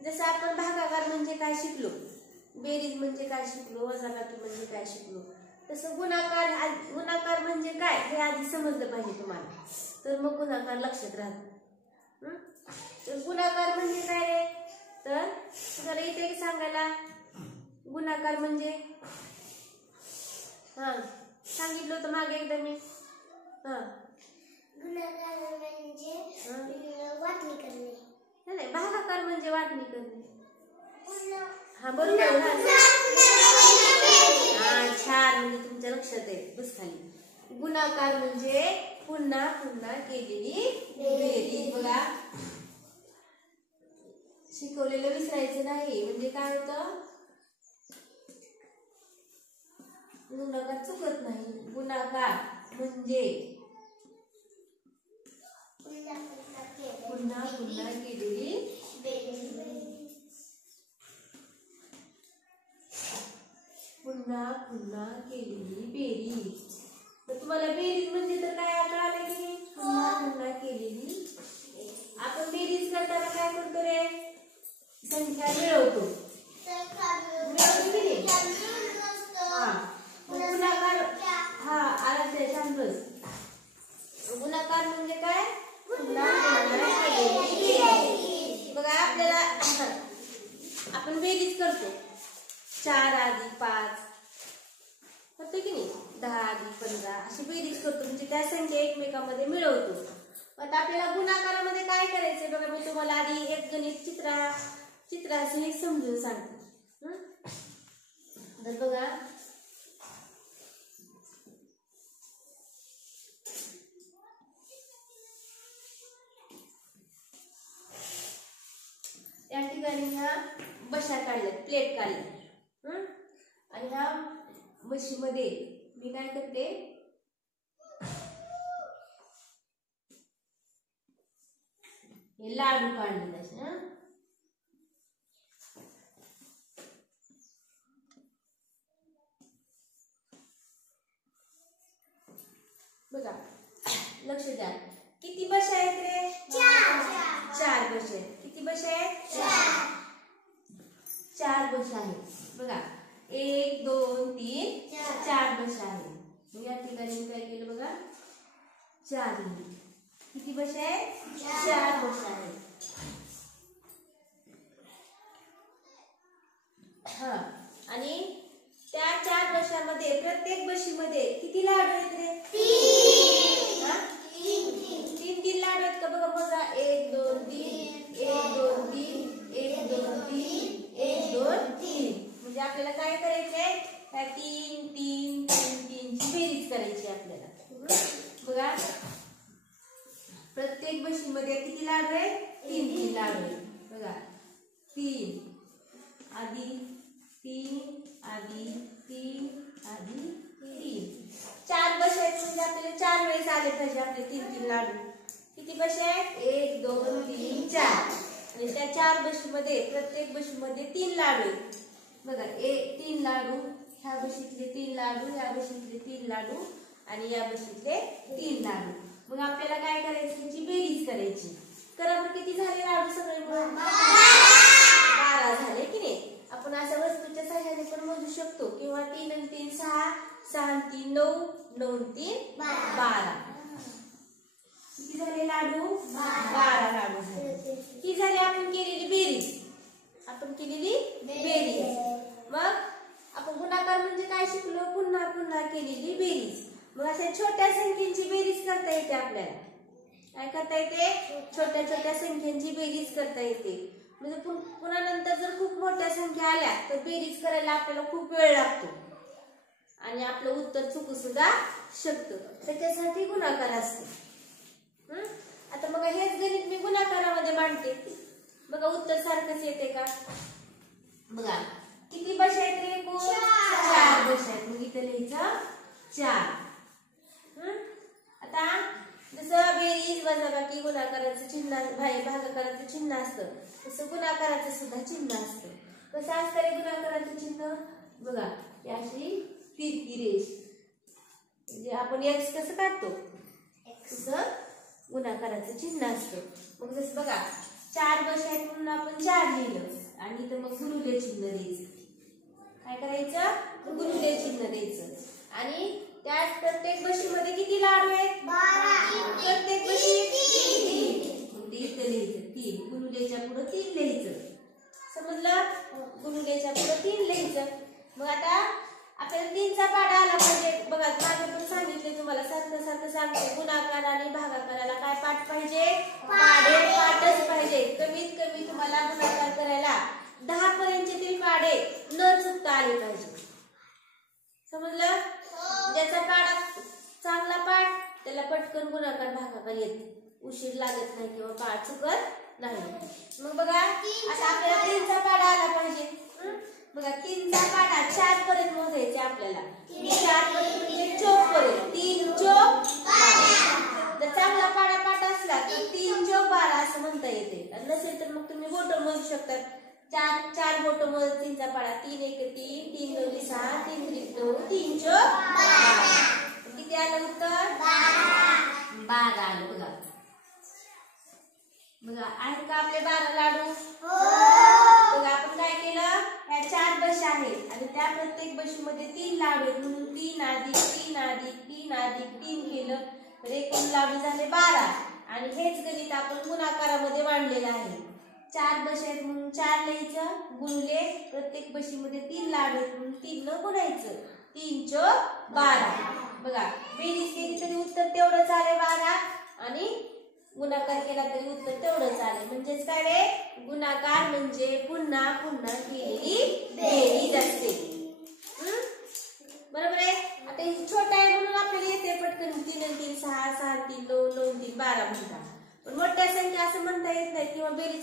जसं आपण भागाकार म्हणजे काय शिकलो, बेरीज म्हणजे काय शिकलो, वजाबाकी म्हणजे काय शिकलो, तसं गुणाकार म्हणजे काय हे आधी समजलं पाहिजे तुम्हाला, तर मग गुणाकार लक्षात राहतो. तर गुणाकार म्हणजे काय रे, तर तुम्हाला इथे सांगायला गुणाकार म्हणजे सांगितलं होतं मागे एकदा मी. गुणाकार म्हणजे वाटणी करणे. नाही, भागाकार म्हणजे वाटणी करणे. बरोबर. छान, म्हणजे तुमच्या लक्षात आहे. बस खाली. गुणाकार म्हणजे पुन्हा पुन्हा केलेली बेरीज. बघा, शिकवलेलं विसरायचं नाही. म्हणजे काय होतं, गुणाकार चुकत नाही. गुणाकार म्हणजे पुन्हा पुन्हा केलेली बेरीज. तर तुम्हाला बेरीज म्हणजे तर काय कळालं की पुन्हा पुन्हा केलेली. आपण बेरीज करताना काय करतो रे, संख्या मिळवतो. गुणाकार गुणाकार म्हणजे काय, पुन्हा पुन्हा केलेली बेरीज. बघा, आपल्याला आपण बेरीज करतो 4 + 5 करतो की नाही, 10 + 15 अशी बेरीज करतो. म्हणजे त्या संख्या एकमेकांमध्ये मिळवतो. आता आपल्याला गुणाकारामध्ये काय करायचंय बघा, मी तुम्हाला आधी एक गणित चित्रासहित समजून सांगते. तर बघा, या ठिकाणी ह्या बशा काढल्यात, प्लेट काढल्या, आणि ह्या बशीमध्ये मी काय करते, हे लाडू काढले तसे. बघा, लक्ष द्या, किती बशा आहेत रे, 4 बशा आहेत. किती बशा आहेत, 4 बशा आहेत. बघा, 1 2 3 4 बशा आहेत. मग या ठिकाणी मी काय केलं बघा, 4 लिहिलं. किती बशा आहेत, 4 बशा आहेत. आणि त्या 4 बशामध्ये प्रत्येक बशीमध्ये किती लाडू आहेत रे, 3 लाडू आहेत का बघा. बघा, 1 2 3 1 2 3 1 2 3 1 2 3. म्हणजे आपल्याला काय करायचंय, त्या 3 3 3 3 ची बेरीज करायची आपल्याला. बघा, प्रत्येक बशीमध्ये किती लाडू आहेत, 3 3 लाडू आहेत. बघा, 3 आधी 3 आधी 3 आधी 3. 4 बशा आहेत म्हणजे आपल्याला 4 वेळेस आले पाहिजे आपले 3 3 लाडू. किती बशा आहेत, 1 2 3 4. आणि त्या 4 बशीमध्ये प्रत्येक बशीमध्ये 3 लाडू आहेत. बघा, 3 लाडू, ह्या बशीतले 3 लाडू, ह्या बशीतले 3 लाडू आणि या बशीतले 3 लाडू. मग आपल्याला काय करायचं, याची बेरीज करायची. करा बरं, किती झाले लाडू सगळे मिळून, 12 झाले की नाही. आपण अशा वस्तूच्या सहाय्याने पण मोजू शकतो, किंवा 3 आणि 3 6, 6 आणि 3 9, 9 आणि 3 12. किती झाले लाडू, 12 लाडू झाले. ही झाली आपण केलेली बेरीज. मग आपण गुणाकार म्हणजे काय शिकलो, पुन्हा पुन्हा केलेली बेरीज. मग अशा छोट्या संख्येची बेरीज करता येते आपल्याला. काय करता येते, छोट्या छोट्या संख्यांची बेरीज करता येते. म्हणजे पुन्हा नंतर जर खूप मोठ्या संख्या आल्या तर बेरीज करायला आपल्याला खूप वेळ लागतो आणि आपलं उत्तर चुकू सुद्धा शकतं. त्याच्यासाठी गुणाकार असते. आता मग हेच गणित मी गुणाकारामध्ये मांडते. बघा, उत्तर सारखंच येते का. बघा, किती बशा आहेत रे, 4 बशा आहेत. मग इथे लिहायचं 4. आता जसं बेरीज वजाबाकी गुणाकाराचं चिन्ह, भागाकाराचं चिन्ह असतं, तसं गुणाकाराचं सुद्धा चिन्ह असतं. कसं असतं रे गुणाकाराचं चिन्ह, बघा, अशी तिरकी रेष, म्हणजे आपण एक्स कसं काढतो तसं गुणाकाराचं चिन्ह असतं. मग जसं बघा, 4 बशी आहेत म्हणून आपण 4 लिहिलं आणि इथं मग गुणुले चिन्ह द्यायचं. काय करायचं? गुणुले चिन्ह द्यायचं. आणि त्यात प्रत्येक बशीमध्ये किती लाडू आहेत? 12. प्रत्येक बशी 3. मग इथं लिहायचं 3. गुणुलेच्या पुढे 3 लिहायचं. समजलं? गुणुलेच्या पुढे 3 लिहायचं. मग आता आपल्याला 3चा पाढा आला पाहिजे. बघा मागे पण सांगितले तुम्हाला, सारखं सारखं सांगते, गुणाकार आणि भागाकाराला काय पाठ पाहिजे? पाढे पाठच पाहिजे. कमीत कमी तुम्हाला गुणाकार करायला 10 पर्यंतचे पाढे न चुकता आले पाहिजे. समजलं? ज्याचा पाढा चांगला पाठ त्याला पटकन गुणाकार भागाकार येते, उशीर लागत नाही किंवा पाठ चुकत नाही. मग बघा आता आपल्याला 3चा पाढा आला पाहिजे. बघा 3चा पाढा 4 पर्यंत मोजायचे आपल्याला. 4 पर्यंत म्हणजे चौक पर्यंत. 3 चौक 12. जर चांगला पाढा पाठ असला तर 3 चौक 12 असं म्हणता येते. नसेल तर मग तुम्ही बोट मोजू शकता. 4 बोट मोज 3चा पाढा. 3 1 3, 3 2 6, 3 3 9, 3 चौक 12. किती आलं उत्तर? 12 आलं. बघा बघा आहेत का आपले 12 लाडू? बघा आपण काय केलं, ह्या 4 बशी आहेत आणि त्या प्रत्येक बशीमध्ये 3 लाडू आहेत म्हणून 3 अधिक 3 अधिक 3 अधिक 3 केलं तर एकूण लाडू झाले 12. आणि हेच गणित आपण गुणाकारामध्ये मांडलेलं आहे. 4 बशी आहेत म्हणून 4 लिहायचं, गुणले प्रत्येक बशीमध्ये 3 लाडू आहेत म्हणून 3 न गुणायचं. 3 चौक 12. बघा बेरीज केली तरी उत्तर तेवढंच आले 12 आणि गुणाकार केला तरी उत्तर तेवढंच आले. म्हणजेच काय रे? गुणाकार म्हणजे पुन्हा पुन्हा केलेली बेरीज असते. बरोबर आहे? आता हे छोटा आहे म्हणून आपल्याला येते पटकन 3 आणि 3 6, 6 3 9, 9 3 12 म्हणतात. पण मोठ्या संख्या असं म्हणता येत नाही किंवा बेरीज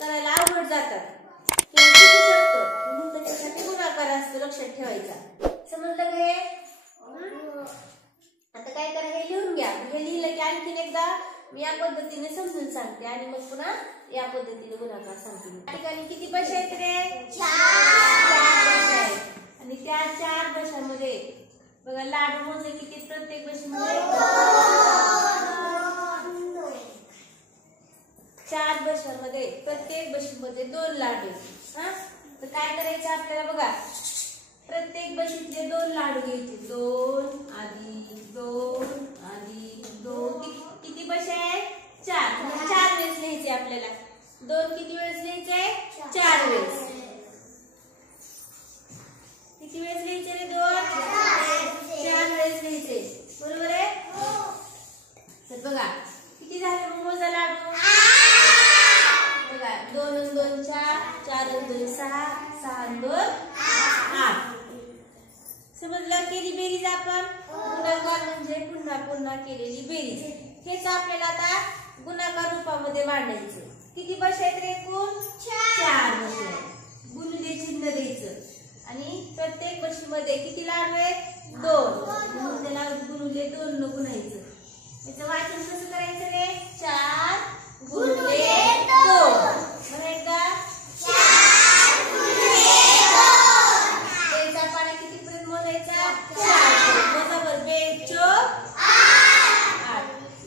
करायला अवघड जातात किंवा चुकू शकतं म्हणून त्याच्यासाठी गुणाकार असतो, लक्षात ठेवायचा. समजलं का हे? आता काय करा, हे लिहून घ्या. हे लिहिलं की आणखीन एकदा मी या पद्धतीने समजून सांगते आणि मग पुन्हा या पद्धतीने गुणाकार सांगते. या ठिकाणी किती बशी आहेत रे? 4 बशी आहेत. आणि त्या 4 बशामध्ये बघा लाडू मोजे किती प्रत्येक बशीमध्ये? 4 बशामध्ये प्रत्येक बशीमध्ये 2 लाडू. हा तर काय करायचं आपल्याला? बघा प्रत्येक बशीतले 2 लाडू घ्यायचे. 2 अधिक 2 अधिक 2. किती बशी आहेत? 4. 4 वेळेस लिहायचे आपल्याला. 2 किती वेळेस लिहायचे? 4 वेळेस. किती वेळेस लिहायचे रे? 2 4 वेळेस लिहायचे. बरोबर आहे? तर बघा किती झाले मग मोजा लाडू? बघा 2 आणि 2 4, 4 आणि 2 6, 6 आणि 2 8. समजलं? केली बेरीज आपण. गुणाकार म्हणजे पुन्हा पुन्हा केलेली बेरीज. हेच आपल्याला आता गुणाकार रूपामध्ये मांडायचं. किती बशी आहेत रे? एकूण 4 बशी आहेत. गुणुले चिन्ह द्यायचं आणि प्रत्येक बशीमध्ये किती लाडू आहेत? 2. म्हणून त्याला गुणुले 2 न गुणायचं. याचं वाचन कसं करायचं रे? 4 गुणुले 2. म्हणून एकदा 4 गुणुले 2. त्याचा पाढा किती पर्यंत मोजायचा? 4. मोजावर बेरीज चौक 8.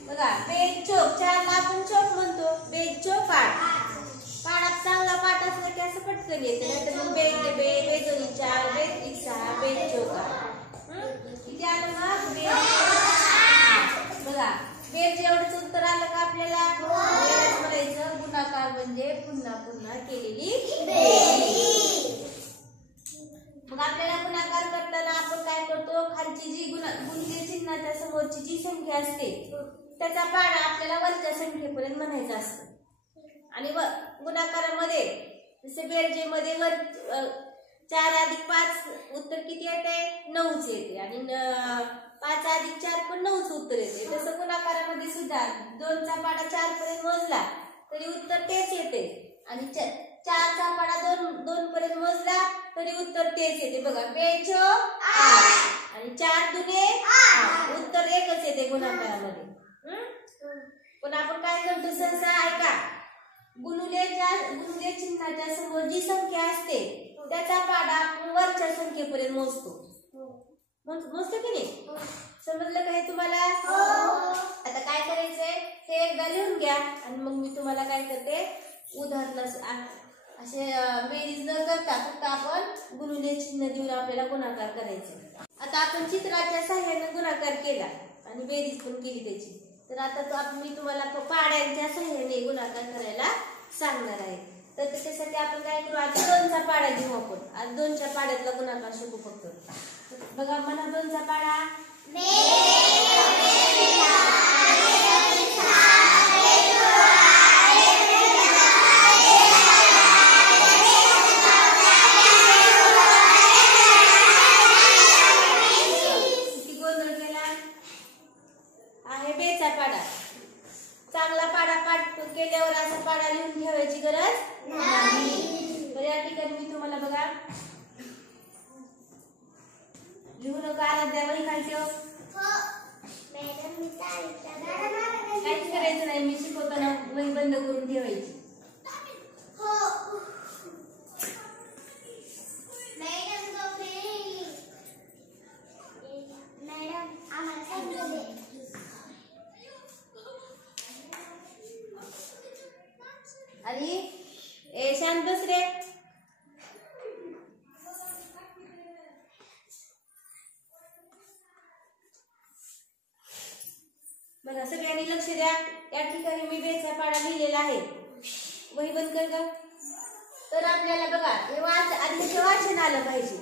बघा बेरीज चौक 4 ला आपण चौक म्हणतो. बेरीज चौक 8. पाढा चांगला पाठ असला की असं पटकन येते. नाहीतर मग बेजोरी 4, बेत्रिक 6, बेरीज चौक 8. किती आलं मग? बेरीज 8. बघा बेरीज एवढंच उत्तर आलं का आपल्याला? म्हणायचं गुणाकार म्हणजे पुन्हा पुन्हा केलेली बेरीज. मग आपल्याला गुणाकार करताना आपण काय करतो? खालची जी गुणिले चिन्हाच्या समोरची जी संख्या असते त्याचा पाढा आपल्याला वरच्या संख्येपर्यंत म्हणायचा असतो. आणि गुणाकारामध्ये जसे बेरजेमध्ये वर 4 अधिक 5 उत्तर किती येते? 9च येते. आणि 5 अधिक 4 पण 9च उत्तर येते. तसं गुणाकारामध्ये सुद्धा 2चा पाढा 4 पर्यंत मोजला तरी उत्तर तेच येते. आणि 4चा पाढा 2 पर्यंत मोजला तरी उत्तर तेच येते. बघा बेरीज 8 आणि 4 दुने 8. उत्तर एकच येते गुणाकारामध्ये. पण आपण काय करतो सहसा? ऐका, गुणुले चिन्हाच्या समोर जी संख्या असते त्याचा पाढा आपण वरच्या संख्येपर्यंत मोजतो. मोजतो की नाही? समजलं का हे तुम्हाला? आता काय करायचंय हे एकदा लिहून घ्या आणि मग मी तुम्हाला काय करते उदाहरण असे बेरीज न करता फक्त आपण गुणुले चिन्ह देऊन आपल्याला गुणाकार करायचं. आता आपण चित्राच्या सहाय्याने गुणाकार केला आणि बेरीज पण केली त्याची. तर आता मी तुम्हाला पाड्यांच्या सहाय्याने गुणाकार करायला सांगणार आहे. तर त्याच्यासाठी आपण काय करू आज 2चा पाडा घेऊ आपण. आज 2च्या पाड्यातला गुणाकार शिकू फक्त. बघा म्हणा 2चा पाडा. किती गोंधळ केला आहे. बेचा पाडा. चांगला पाडा पाठ केल्यावर असा पाडा लिहून ठेवायची गरज नाही. तर या ठिकाणी मी तुम्हाला बघा लिहू नका. आराध्या वही खाली ठेव. काहीच करायचं नाही. मी शिकवताना वही बंद करून ठेवायची. आणि ए शांत बस रे. बघा सगळ्यांनी लक्ष द्या. या ठिकाणी मी बेचा पाडा लिहिलेला आहे. वही बंद कर ग. तर आपल्याला बघा हे आधी वाचन आलं पाहिजे.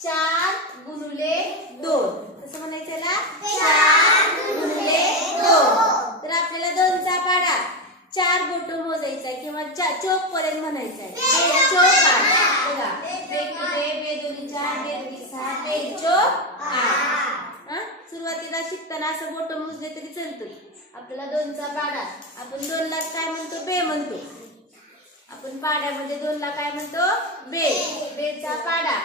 4 गुणुले 2 कसं म्हणायचं ना 4 गुणुले 2. तर आपल्याला 2चा पाडा 4 बोट मोजायचा किंवा चौक पर्यंत म्हणायचा आहे. चौक 8. बघा बे 2 4 बे 6 बे चौक 8. सुरुवातीला शिकताना असं बोट मोजले तरी चालतं. आपल्याला 2चा पाडा आपण 2ला काय म्हणतो बे म्हणतो. आपण पाड्यामध्ये 2ला काय म्हणतो बे. बेचा पाडा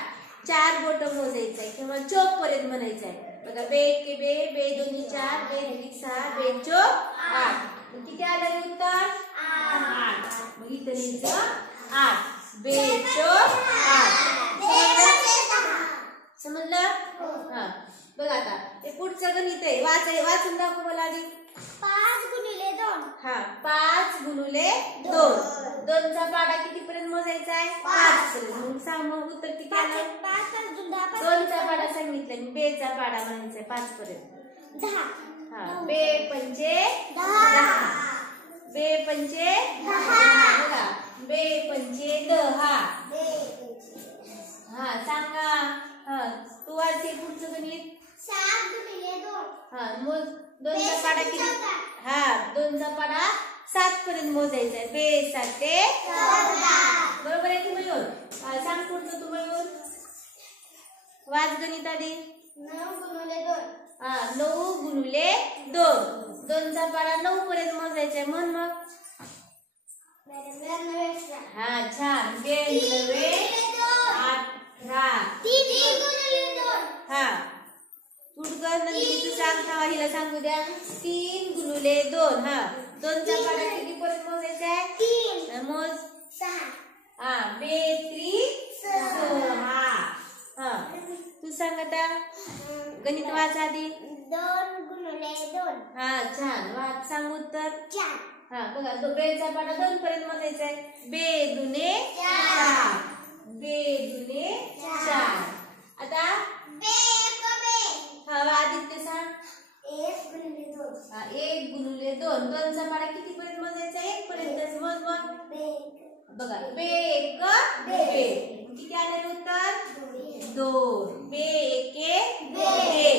4 बोट मोजायचा आहे किंवा चौक पर्यंत म्हणायचा आहे. बघा बे 1 बे बे 2 4 बे 3 6 बे चौक 8. किती आलं उत्तर 8. मग इथं लिहायचं 8 बे चौक 8. समजलं? हा बघा आता हे पुढचं गणित आहे. वाचून दाखव मला आधी. 5 गुणिले 2. हा 5 गुणिले 2. 2चा पाडा किती पर्यंत मोजायचा आहे 5 पर्यंत. मग सांग मग उत्तर किती आलं. 2चा पाडा सांगितलं आणि बेचा पाडा म्हणायचा आहे 5 पर्यंत 10. हा बे पंचे 10. बे पंचे 10. बघा बे पंचे 10. हा सांगा. हा तू वाचते पुढचं गणित. 7 गुणिले 2. हा मग 2चा पाडा किती. हा 2चा पाडा 7 पर्यंत मोजायचा आहे. बे 7 ते 14. बरोबर आहे तुम्ही येऊन. सांग पुढचं तुम्ही येऊन. वाच गणित आधी. 9 गुणिले 2. हा 9 गुणिले 2. 2चा पाडा 9 पर्यंत मोजायचा आहे. म्हण मग. हा छान. 9 18. हा पुढचं नंदिनीचं सांग. हिला सांगू द्या. 3 गुणिले 2. हा 2चा पाडा किती पर्यंत मोजायचा आहे 3. मोज 6. हा बे 3 6. हा तू सांग आता. गणित वाच आधी. 2 गुणिले 2. हा छान वाच. सांग उत्तर. 4. हा बघा बेचा पाडा 2 पर्यंत मोजायचा आहे. बे दुने 4. बे दुने 4. आता बे 1 बे. हा आदित्य सांग. 1 गुणिले 2. हा 1 गुणिले 2. 2चा पाडा किती पर्यंत मोजायचा आहे 1 पर्यंत. मोज मग. बे बघा बे 1 बे. किती आले उत्तर 2. बे 1 बे.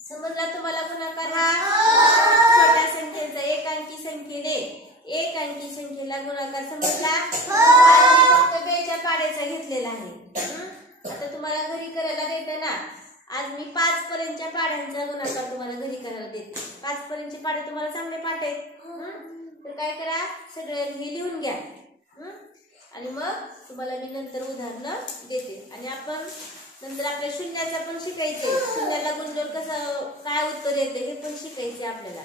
समजला तुम्हाला गुणाकार हा. छोट्या संख्येचा एकांकी संख्येने एक अंकी संख्येला गुणाकार समजला. फक्त बेच्या पाड्याचा घेतलेला आहे. आता तुम्हाला घरी करायला देते ना. आज मी 5 पर्यंतच्या पाड्यांचा गुणाकार तुम्हाला घरी करायला देते. 5 पर्यंतचे पाडे तुम्हाला चांगले पाठ आहेत. तर काय करा सगळे हे लिहून घ्या आणि मग तुम्हाला मी नंतर उदाहरणं देते. आणि आपण नंतर आपल्या शून्याचा पण शिकायचे. शून्याला गुणजोड कसं काय उत्तर येते हे पण शिकायचे आपल्याला.